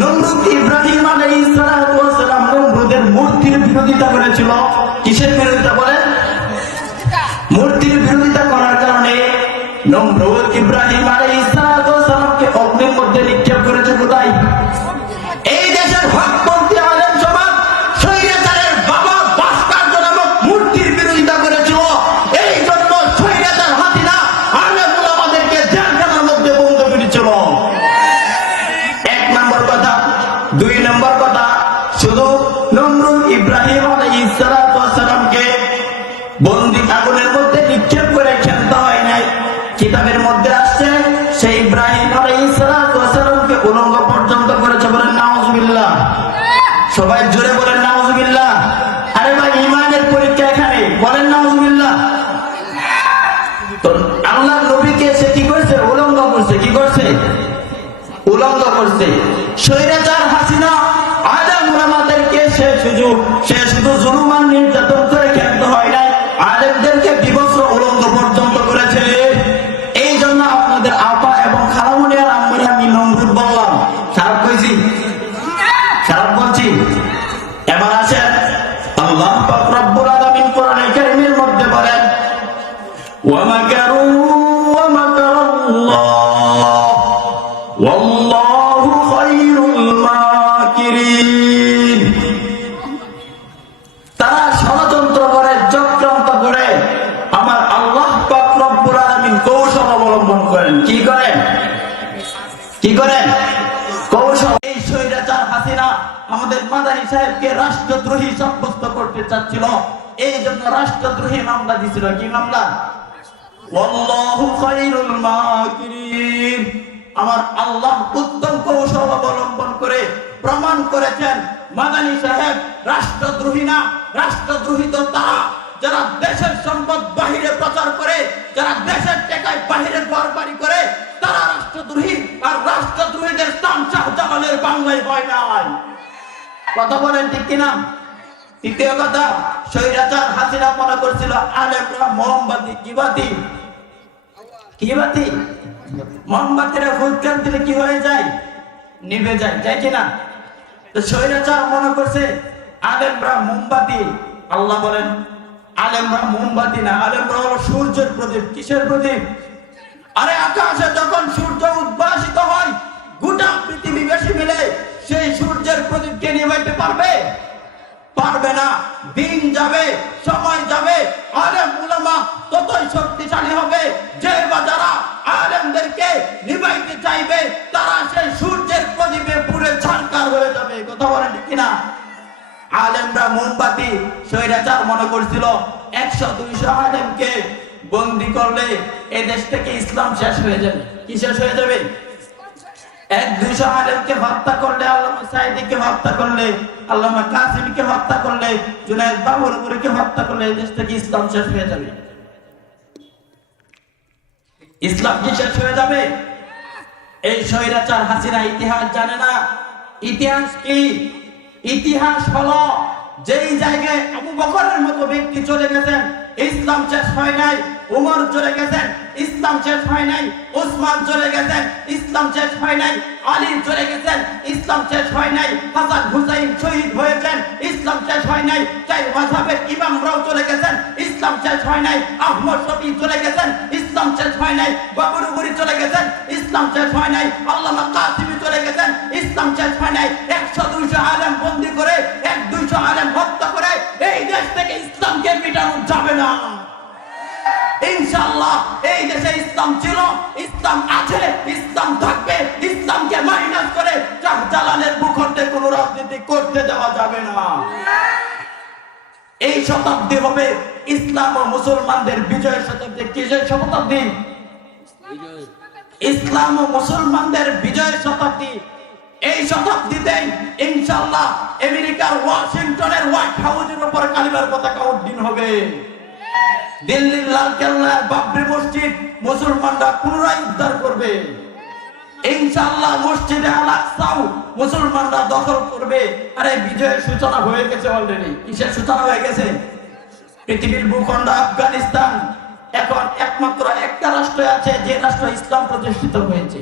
নমরুদ ইব্রাহিম আলাইহিস সালাতু ওয়াস সালাম নমরুদের মূর্তির বিরোধিতা করেছিল। কিসের বিরোধিতা বলেন? মূর্তির বিরোধিতা করার কারণে নমরুদ ইব্রাহিম আলাইহিস সালাতু ওয়াস সালামকে অগ্নির মধ্যে নিক্ষেপ করেছে। কোথায়? এই দেশের হকপন্থী আলেম সমাজ স্বৈরাচারের বাবা ভাস্কর্য নামক মূর্তির বিরোধিতা করেছিল। এই জন্য স্বৈরাচার হাসিনা আলেম ওলামাদেরকে জেলখানার মধ্যে বন্ধ করেছিল। এক নম্বর কথা। দুই নম্বর কথা, শুধু নমরুদ ইব্রাহিম আলাইহিস সালাতু ওয়াস সালামকে বন্দী আগুনের মধ্যে নিক্ষেপ করে ক্ষান্ত হয় নাই। কিতাবের মধ্যে আসছে সেই ইব্রাহিম আলাইহিস সালাতু ওয়াস সালামকে উলঙ্গ পর্যন্ত করেছে। বলেন নাউজুবিল্লাহ। সবাই জোরে বলেন নাউজুবিল্লাহ। আরে ভাই, ঈমানের পরীক্ষা এখানে, বলেন নাউজুবিল্লাহ। তো আল্লাহর নবীকে সে কি করছে? উলঙ্গ করছে। কি করছে? উলঙ্গ করছে। স্বৈরাচার হাসিনা আলেম ওলামাদেরকে সে শুধু জুলুম আর নির্যাতন করে ক্ষান্ত হয় নাই, আলেমদেরকে বিবস্ত্র উলঙ্গ পর্যন্ত করেছে। এই জন্য আপনাদের আপা এবং খালামণি আর আম্মুনি আমি নমরুদ বললাম। খারাপ কইছি? খারাপ বলছি? এবার আসেন, আল্লাহ পাক রব্বুল আলামিন কোরআনে কারীমের মধ্যে বলেন, ওয়া মাকারু ওয়া মাকারাল্লাহ ওয়াল্লাহু খায়রুল মাকিরিন। তারা ষড়যন্ত্র করে, চক্রান্ত করে, আমার আল্লাহ পাক রব্বুল আলামিন কৌশল অবলম্বন করেন। কি করেন? কি করেন? কৌশল। এই স্বৈরাচার হাসিনা আমাদের মাদানী সাহেবকে রাষ্ট্রদ্রোহী সাব্যস্ত করতে চাচ্ছিল। এই জন্য রাষ্ট্রদ্রোহী মামলা দিছিল। কি মামলা? ওয়াল্লাহু খায়রুল মাকিরিন। আমার আল্লাহ উত্তম কৌশল অবলম্বন করে প্রমাণ করেছেন মাদানী সাহেব রাষ্ট্রদ্রোহী না। রাষ্ট্রদ্রোহী তো তারা যারা দেশের সম্পদ বাহিরে প্রচার করে, যারা দেশের টাকায় বাহিরে ঘরবাড়ি করে, তারা রাষ্ট্রদ্রোহী। আর রাষ্ট্রদ্রোহীদের স্থান শাহজালালের বাংলায় হয় নাই। কথা বলেন ঠিক কিনা? তৃতীয় কথা, স্বৈরাচার হাসিনা মনে করছিল আলেমরা মোমবাতি। কি বাতি? কি বাতি? মোমবাতিরা ফুৎকার দিলে কি হয়ে যায়? নিভে যায়, যায় কিনা? তো স্বৈরাচার মনে করছে আলেমরা মোমবাতি। আল্লাহ বলেন আলেমরা মোমবাতি না, আলেমরা হলো সূর্যের প্রদীপ। কিসের প্রদীপ? আরে আকাশে যখন সূর্য উদ্ভাসিত হয়, গোটা পৃথিবীবাসী মিলে সেই সূর্যের প্রদীপকে নিভাইতে পারবে? পারবে না। দিন যাবে, সময় যাবে, আলেম উলামা ততই শক্তিশালী হবে। যে বা যারা আলেমদেরকে নিভাইতে চাইবে, তারা সেই সূর্যের প্রদীপে পুড়ে ছারখার হয়ে যাবে। কথা বলেন ঠিক কিনা? আলেমরা মোমবাতি। স্বৈরাচার মনে করছিল 100-200 আলেমকে বন্দী করলে এই দেশ থেকে ইসলাম শেষ হয়ে যাবে। কি শেষ হয়ে যাবে? 100-200 আলেমকে হত্যা করলে, আল্লামা সাঈদীকে হত্যা করলে, আল্লামা কাসিমকে হত্যা করলে, জুনায়েদ বাবুরপুরীকে হত্যা করলে এই দেশ থেকে ইসলাম শেষ হয়ে যাবে। ইসলাম কি শেষ হয়ে যাবে? এই স্বৈরাচার হাসিনা ইতিহাস জানে না। ইতিহাস কি? ইতিহাস হলো যেই জায়গায় আবু বকরের মতো ব্যক্তি চলে গেছেন, ইসলাম শেষ হয় নাই। উমর চলে গেছেন, ইসলাম শেষ হয় নাই। উসমান চলে গেছেন, ইসলাম শেষ হয় নাই। আলী চলে গেছেন, ইসলাম শেষ হয় নাই। হাসান হুসাইন শহীদ হয়েছেন, ইসলাম শেষ হয় নাই। চার মাযহাবের ইমামরাও চলে গেছেন, ইসলাম শেষ হয় নাই। আহমদ শফী চলে গেছেন, ইসলাম শেষ হয় নাই। বাবুরগুরি চলে গেছেন, ইসলাম শেষ হয় নাই। আল্লামা কাসিমি চলে গেছেন, ইসলাম শেষ হয় নাই। 100-200 আলেম বন্দী করে, 100-200 আলেম হত্যা করে এই দেশ থেকে ইসলামকে মিটানো যাবে না। ইনশাআল্লাহ এই দেশে ইসলাম ছিল, ইসলাম আছে, ইসলাম থাকবে। ইসলামকে মাইনাস করে শাহজালালের ভূখণ্ডে কোনো রাজনীতি করতে দেওয়া যাবে না। এই শতাব্দী হবে ইসলাম ও মুসলমানদের বিজয়ের শতাব্দী। কিসের শতাব্দী? ইসলাম ও মুসলমানদের বিজয়ের শতাব্দী। এই শতাব্দীতে ইনশাআল্লাহ আমেরিকার ওয়াশিংটনের হোয়াইট হাউসের উপর কালিমার পতাকা উড্ডীন হবে। দিল্লির লালকেল্লা, বাবরি মসজিদ মুসলমানরা পুনরায় উদ্ধার করবে। ইনশাআল্লাহ মসজিদে আল আকসাও মুসলমানরা দখল করবে। আরে বিজয়ের সূচনা হয়ে গেছে অলরেডি। কিসের সূচনা হয়ে গেছে? পৃথিবীর ভূখণ্ড আফগানিস্তান এখন একমাত্র একটা রাষ্ট্র আছে যে রাষ্ট্র ইসলাম প্রতিষ্ঠিত হয়েছে।